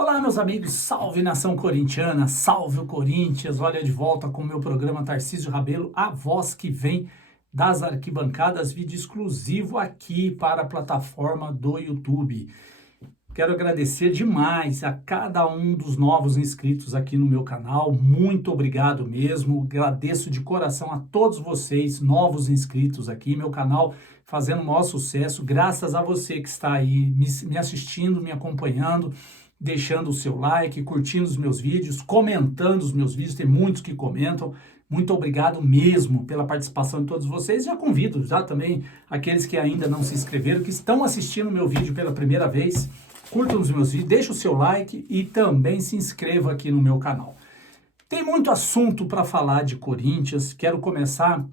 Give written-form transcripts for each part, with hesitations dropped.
Olá, meus amigos, salve nação corintiana, salve o Corinthians, olha de volta com o meu programa Tarcísio Rabelo, a voz que vem das arquibancadas, vídeo exclusivo aqui para a plataforma do YouTube. Quero agradecer demais a cada um dos novos inscritos aqui no meu canal, muito obrigado mesmo, agradeço de coração a todos vocês, novos inscritos aqui, meu canal fazendo o maior sucesso, graças a você que está aí me assistindo, me acompanhando, deixando o seu like, curtindo os meus vídeos, comentando os meus vídeos, tem muitos que comentam. Muito obrigado mesmo pela participação de todos vocês. Já convido já também aqueles que ainda não se inscreveram, que estão assistindo o meu vídeo pela primeira vez, curtam os meus vídeos, deixe o seu like e também se inscreva aqui no meu canal. Tem muito assunto para falar de Corinthians, quero começar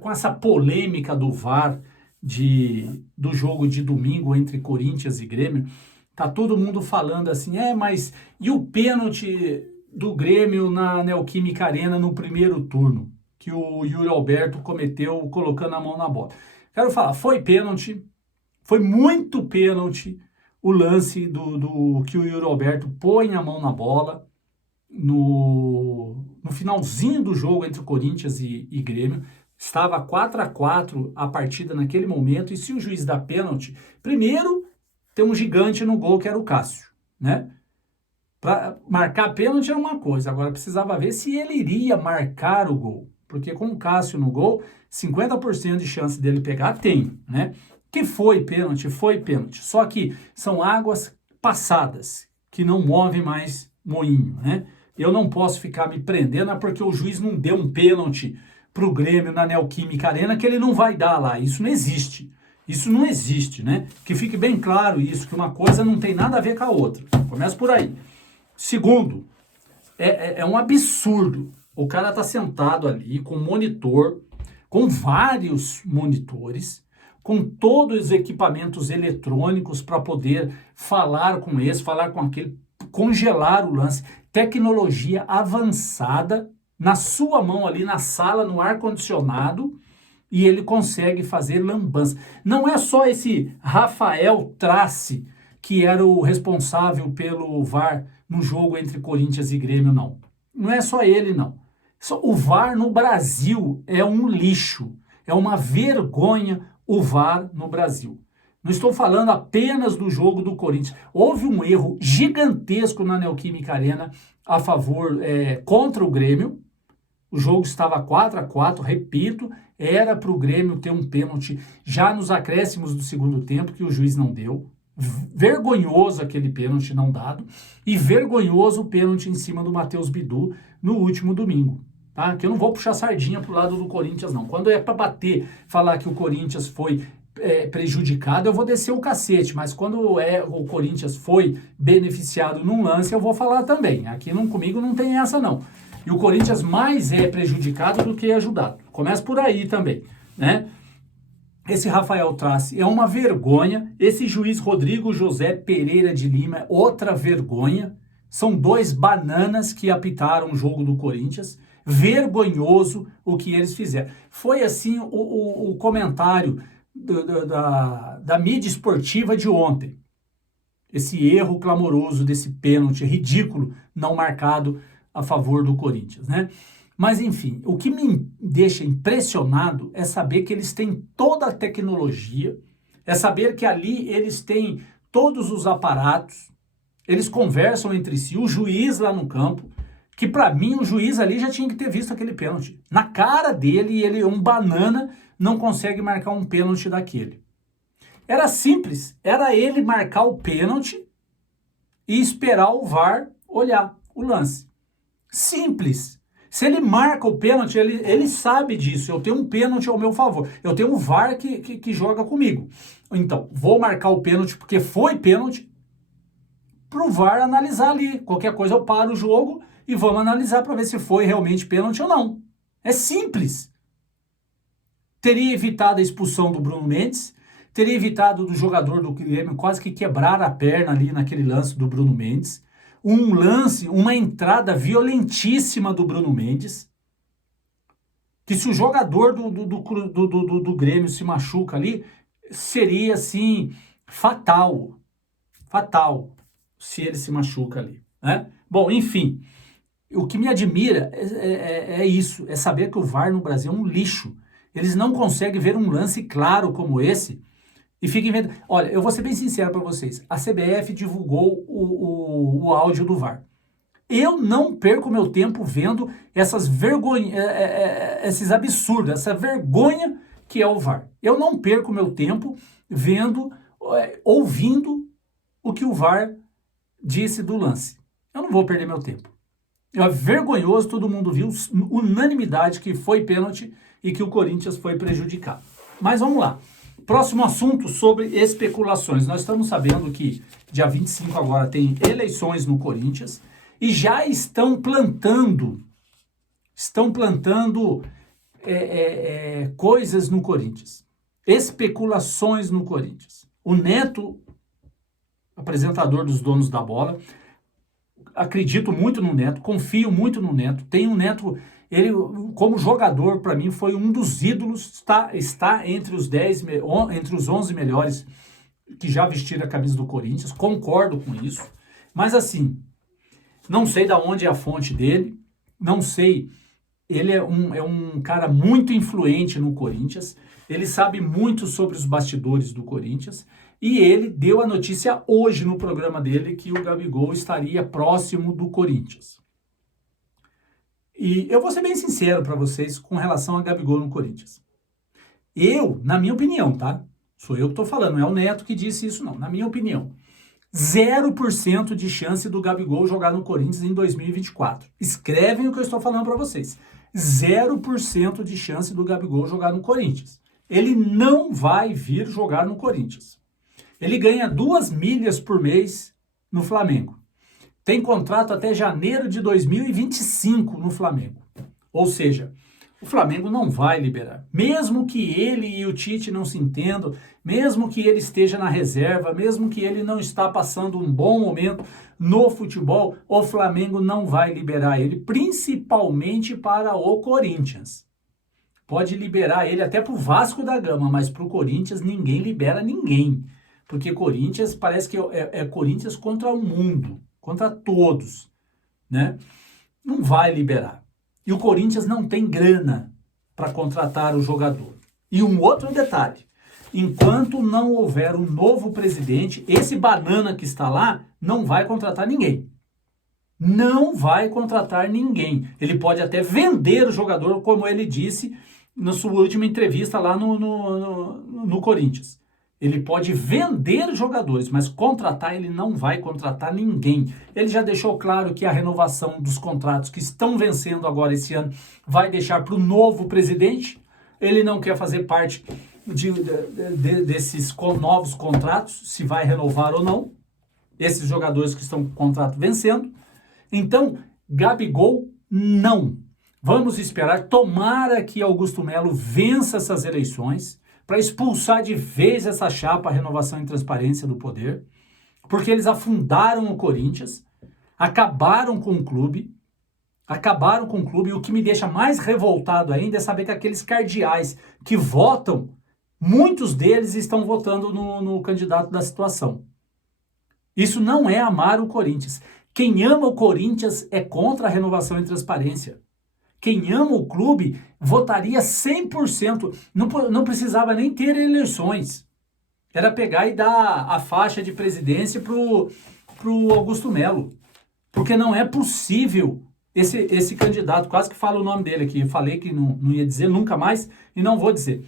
com essa polêmica do VAR do jogo de domingo entre Corinthians e Grêmio. Tá todo mundo falando assim, mas e o pênalti do Grêmio na Neoquímica Arena no primeiro turno, que o Yuri Alberto cometeu colocando a mão na bola? Quero falar, foi pênalti, foi muito pênalti o lance do que o Yuri Alberto põe a mão na bola no finalzinho do jogo entre Corinthians e Grêmio. Estava 4-4 a partida naquele momento, e se o juiz dá pênalti, primeiro tem um gigante no gol que era o Cássio, né? Para marcar pênalti era uma coisa, agora precisava ver se ele iria marcar o gol, porque com o Cássio no gol, 50% de chance dele pegar tem, né? Que foi pênalti, só que são águas passadas, que não movem mais moinho, né? Eu não posso ficar me prendendo porque o juiz não deu um pênalti pro Grêmio na Neoquímica Arena, que ele não vai dar lá, isso não existe. Isso não existe, né? Que fique bem claro isso, que uma coisa não tem nada a ver com a outra. Começa por aí. Segundo, é um absurdo. O cara tá sentado ali com monitor, com vários monitores, com todos os equipamentos eletrônicos para poder falar com esse, falar com aquele, congelar o lance. Tecnologia avançada na sua mão ali na sala, no ar-condicionado, e ele consegue fazer lambança. Não é só esse Rafael Trace que era o responsável pelo VAR no jogo entre Corinthians e Grêmio, não. Não é só ele, não. O VAR no Brasil é um lixo, é uma vergonha o VAR no Brasil. Não estou falando apenas do jogo do Corinthians. Houve um erro gigantesco na Neoquímica Arena a favor, contra o Grêmio. O jogo estava 4-4, repito, era para o Grêmio ter um pênalti já nos acréscimos do segundo tempo, que o juiz não deu. Vergonhoso aquele pênalti não dado, e vergonhoso o pênalti em cima do Matheus Bidu no último domingo. Tá? Que eu não vou puxar sardinha pro lado do Corinthians, não. Quando é para bater, falar que o Corinthians foi prejudicado, eu vou descer o cacete, mas quando o Corinthians foi beneficiado num lance, eu vou falar também. Aqui comigo não tem essa, não. E o Corinthians mais é prejudicado do que ajudado. Começa por aí também, né? Esse Rafael Trace é uma vergonha. Esse juiz Rodrigo José Pereira de Lima é outra vergonha. São dois bananas que apitaram o jogo do Corinthians. Vergonhoso o que eles fizeram. Foi assim o comentário da mídia esportiva de ontem. Esse erro clamoroso desse pênalti ridículo não marcado a favor do Corinthians, né? Mas enfim, o que me deixa impressionado é saber que eles têm toda a tecnologia, é saber que ali eles têm todos os aparatos, eles conversam entre si, o juiz lá no campo, que para mim o juiz ali já tinha que ter visto aquele pênalti. Na cara dele, ele é um banana, não consegue marcar um pênalti daquele. Era simples, era ele marcar o pênalti e esperar o VAR olhar o lance. Simples. Se ele marca o pênalti, ele sabe disso. Eu tenho um pênalti ao meu favor. Eu tenho um VAR que joga comigo. Então, vou marcar o pênalti porque foi pênalti para o VAR analisar ali. Qualquer coisa eu paro o jogo e vamos analisar para ver se foi realmente pênalti ou não. É simples. Teria evitado a expulsão do Bruno Mendes, teria evitado do jogador do Grêmio quase que quebrar a perna ali naquele lance do Bruno Mendes. Um lance, uma entrada violentíssima do Bruno Mendes, que se o jogador do Grêmio se machuca ali, seria assim, fatal, fatal. se ele se machuca ali, né? Bom, enfim, o que me admira é isso, é saber que o VAR no Brasil é um lixo. Eles não conseguem ver um lance claro como esse e ficam inventando. Olha, eu vou ser bem sincero para vocês, a CBF divulgou o áudio do VAR. Eu não perco meu tempo vendo essas esses absurdos, essa vergonha que é o VAR. Eu não perco meu tempo vendo, ouvindo o que o VAR disse do lance. Eu não vou perder meu tempo. É vergonhoso, todo mundo viu, unanimidade que foi pênalti e que o Corinthians foi prejudicado. Mas vamos lá. Próximo assunto sobre especulações. Nós estamos sabendo que dia 25 agora tem eleições no Corinthians e já estão plantando coisas no Corinthians. Especulações no Corinthians. O Neto, apresentador dos Donos da Bola, acredito muito no Neto, confio muito no Neto. Tem um Neto, ele como jogador, para mim, foi um dos ídolos, está entre os 10, entre os 11 melhores que já vestiram a camisa do Corinthians, concordo com isso. Mas assim, não sei de onde é a fonte dele, não sei, ele é um cara muito influente no Corinthians, ele sabe muito sobre os bastidores do Corinthians, e ele deu a notícia hoje no programa dele que o Gabigol estaria próximo do Corinthians. E eu vou ser bem sincero para vocês com relação a Gabigol no Corinthians. Eu, na minha opinião, tá? Sou eu que estou falando, não é o Neto que disse isso não. Na minha opinião, 0% de chance do Gabigol jogar no Corinthians em 2024. Escrevem o que eu estou falando para vocês. 0% de chance do Gabigol jogar no Corinthians. Ele não vai vir jogar no Corinthians. Ele ganha 2 milhas por mês no Flamengo. Tem contrato até janeiro de 2025 no Flamengo. Ou seja, o Flamengo não vai liberar. Mesmo que ele e o Tite não se entendam, mesmo que ele esteja na reserva, mesmo que ele não está passando um bom momento no futebol, o Flamengo não vai liberar ele, principalmente para o Corinthians. Pode liberar ele até para o Vasco da Gama, mas para o Corinthians ninguém libera ninguém. Porque Corinthians parece que é Corinthians contra o mundo, contra todos, né? Não vai liberar. E o Corinthians não tem grana para contratar o jogador. E um outro detalhe, enquanto não houver um novo presidente, esse banana que está lá não vai contratar ninguém. Não vai contratar ninguém. Ele pode até vender o jogador, como ele disse na sua última entrevista lá no Corinthians. Ele pode vender jogadores, mas contratar ele não vai contratar ninguém. Ele já deixou claro que a renovação dos contratos que estão vencendo agora esse ano vai deixar para o novo presidente. Ele não quer fazer parte desses novos contratos, se vai renovar ou não. Esses jogadores que estão com o contrato vencendo. Então, Gabigol, não. Vamos esperar. Tomara que Augusto Melo vença essas eleições para expulsar de vez essa chapa Renovação e Transparência do poder, porque eles afundaram o Corinthians, acabaram com o clube, e o que me deixa mais revoltado ainda é saber que aqueles cardeais que votam, muitos deles estão votando no candidato da situação. Isso não é amar o Corinthians. Quem ama o Corinthians é contra a Renovação e Transparência. Quem ama o clube votaria 100%, não precisava nem ter eleições. Era pegar e dar a faixa de presidência pro Augusto Melo. Porque não é possível esse candidato, quase que falo o nome dele aqui, eu falei que não ia dizer nunca mais e não vou dizer.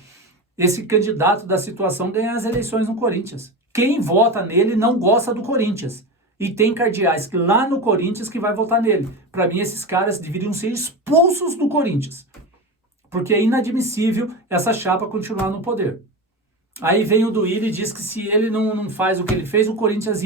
Esse candidato da situação ganhar as eleições no Corinthians. Quem vota nele não gosta do Corinthians. E tem cardeais lá no Corinthians que vai votar nele. Para mim, esses caras deveriam ser expulsos do Corinthians. Porque é inadmissível essa chapa continuar no poder. Aí vem o Duílio e diz que se ele não faz o que ele fez, o Corinthians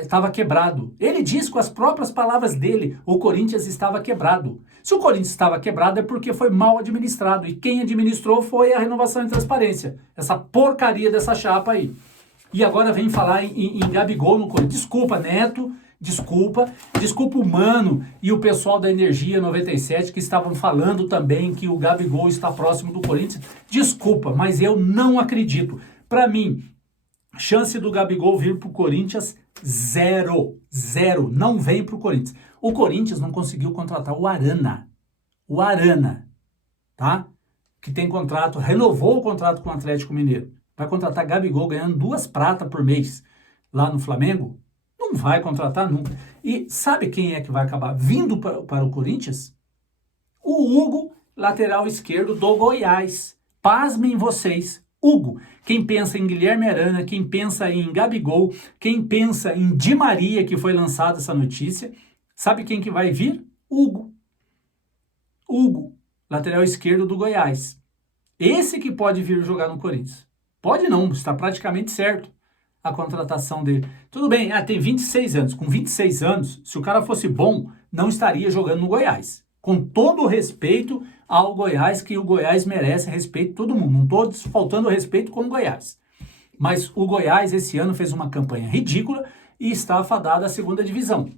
estava quebrado. Ele diz com as próprias palavras dele, o Corinthians estava quebrado. Se o Corinthians estava quebrado é porque foi mal administrado. E quem administrou foi a Renovação e Transparência. Essa porcaria dessa chapa aí. E agora vem falar em Gabigol no Corinthians. Desculpa, Neto, desculpa o Mano e o pessoal da Energia 97 que estavam falando também que o Gabigol está próximo do Corinthians. Desculpa, mas eu não acredito. Para mim, chance do Gabigol vir para o Corinthians, Zero. Zero. Não vem pro Corinthians. O Corinthians não conseguiu contratar o Arana. O Arana, tá? Que tem contrato, renovou o contrato com o Atlético Mineiro. Vai contratar Gabigol ganhando 2 pratas por mês lá no Flamengo? Não vai contratar nunca. E sabe quem é que vai acabar vindo para o Corinthians? O Hugo, lateral esquerdo do Goiás. Pasmem vocês. Hugo. Quem pensa em Guilherme Arana, quem pensa em Gabigol, quem pensa em Di Maria, que foi lançada essa notícia, sabe quem que vai vir? Hugo. Hugo, lateral esquerdo do Goiás. Esse que pode vir jogar no Corinthians. Pode não, está praticamente certo a contratação dele. Tudo bem, tem 26 anos. Com 26 anos, se o cara fosse bom, não estaria jogando no Goiás. Com todo o respeito ao Goiás, que o Goiás merece respeito de todo mundo. Não estou faltando respeito com o Goiás. Mas o Goiás, esse ano, fez uma campanha ridícula e está afadado à segunda divisão.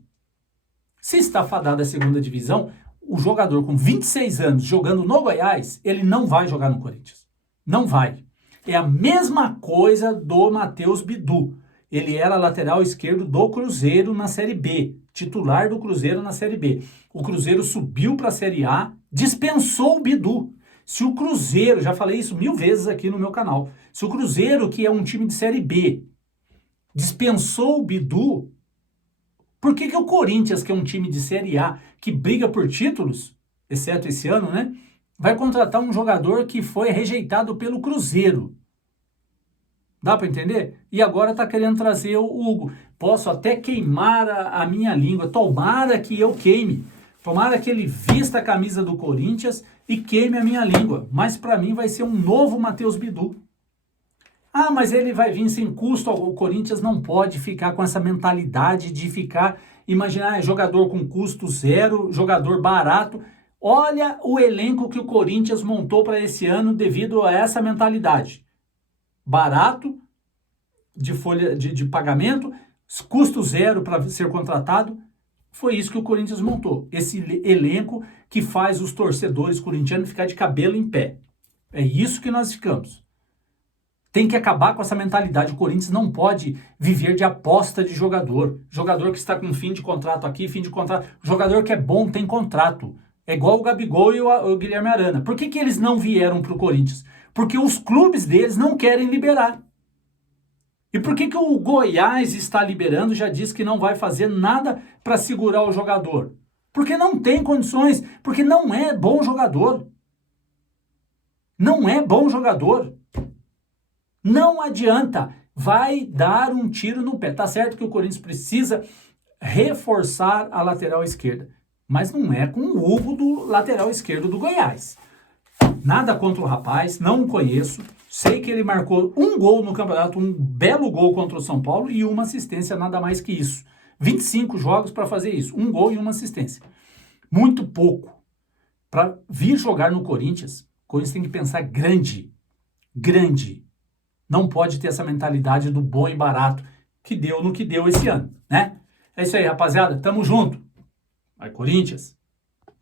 Se está afadado à segunda divisão, o jogador com 26 anos jogando no Goiás, ele não vai jogar no Corinthians. Não vai. É a mesma coisa do Matheus Bidu. Ele era lateral esquerdo do Cruzeiro na Série B, titular do Cruzeiro na Série B. O Cruzeiro subiu para a Série A, dispensou o Bidu. Se o Cruzeiro, já falei isso 1000 vezes aqui no meu canal, se o Cruzeiro, que é um time de Série B, dispensou o Bidu, por que o Corinthians, que é um time de Série A, que briga por títulos, exceto esse ano, né, vai contratar um jogador que foi rejeitado pelo Cruzeiro? Dá para entender? E agora está querendo trazer o Hugo. Posso até queimar a minha língua. Tomara que eu queime. Tomara que ele vista a camisa do Corinthians e queime a minha língua. Mas para mim vai ser um novo Matheus Bidu. Ah, mas ele vai vir sem custo. O Corinthians não pode ficar com essa mentalidade de ficar, imaginar jogador com custo zero, jogador barato. Olha o elenco que o Corinthians montou para esse ano devido a essa mentalidade. Barato, de folha de pagamento, custo zero para ser contratado. Foi isso que o Corinthians montou. Esse elenco que faz os torcedores corintianos ficar de cabelo em pé. É isso que nós ficamos. Tem que acabar com essa mentalidade. O Corinthians não pode viver de aposta de jogador. Jogador que está com fim de contrato aqui, fim de contrato. Jogador que é bom tem contrato. É igual o Gabigol e o Guilherme Arana. Por que eles não vieram para o Corinthians? Porque os clubes deles não querem liberar. E por que o Goiás está liberando, já diz que não vai fazer nada para segurar o jogador? Porque não tem condições, porque não é bom jogador. Não é bom jogador. Não adianta, vai dar um tiro no pé. Tá certo que o Corinthians precisa reforçar a lateral esquerda, mas não é com o Hugo do lateral esquerdo do Goiás. Nada contra o rapaz, não o conheço. Sei que ele marcou um gol no campeonato, um belo gol contra o São Paulo e uma assistência, nada mais que isso. 25 jogos para fazer isso, um gol e uma assistência. Muito pouco. Para vir jogar no Corinthians, o Corinthians tem que pensar grande. Grande. Não pode ter essa mentalidade do bom e barato que deu no que deu esse ano, né? É isso aí, rapaziada. Tamo junto. Vai, Corinthians.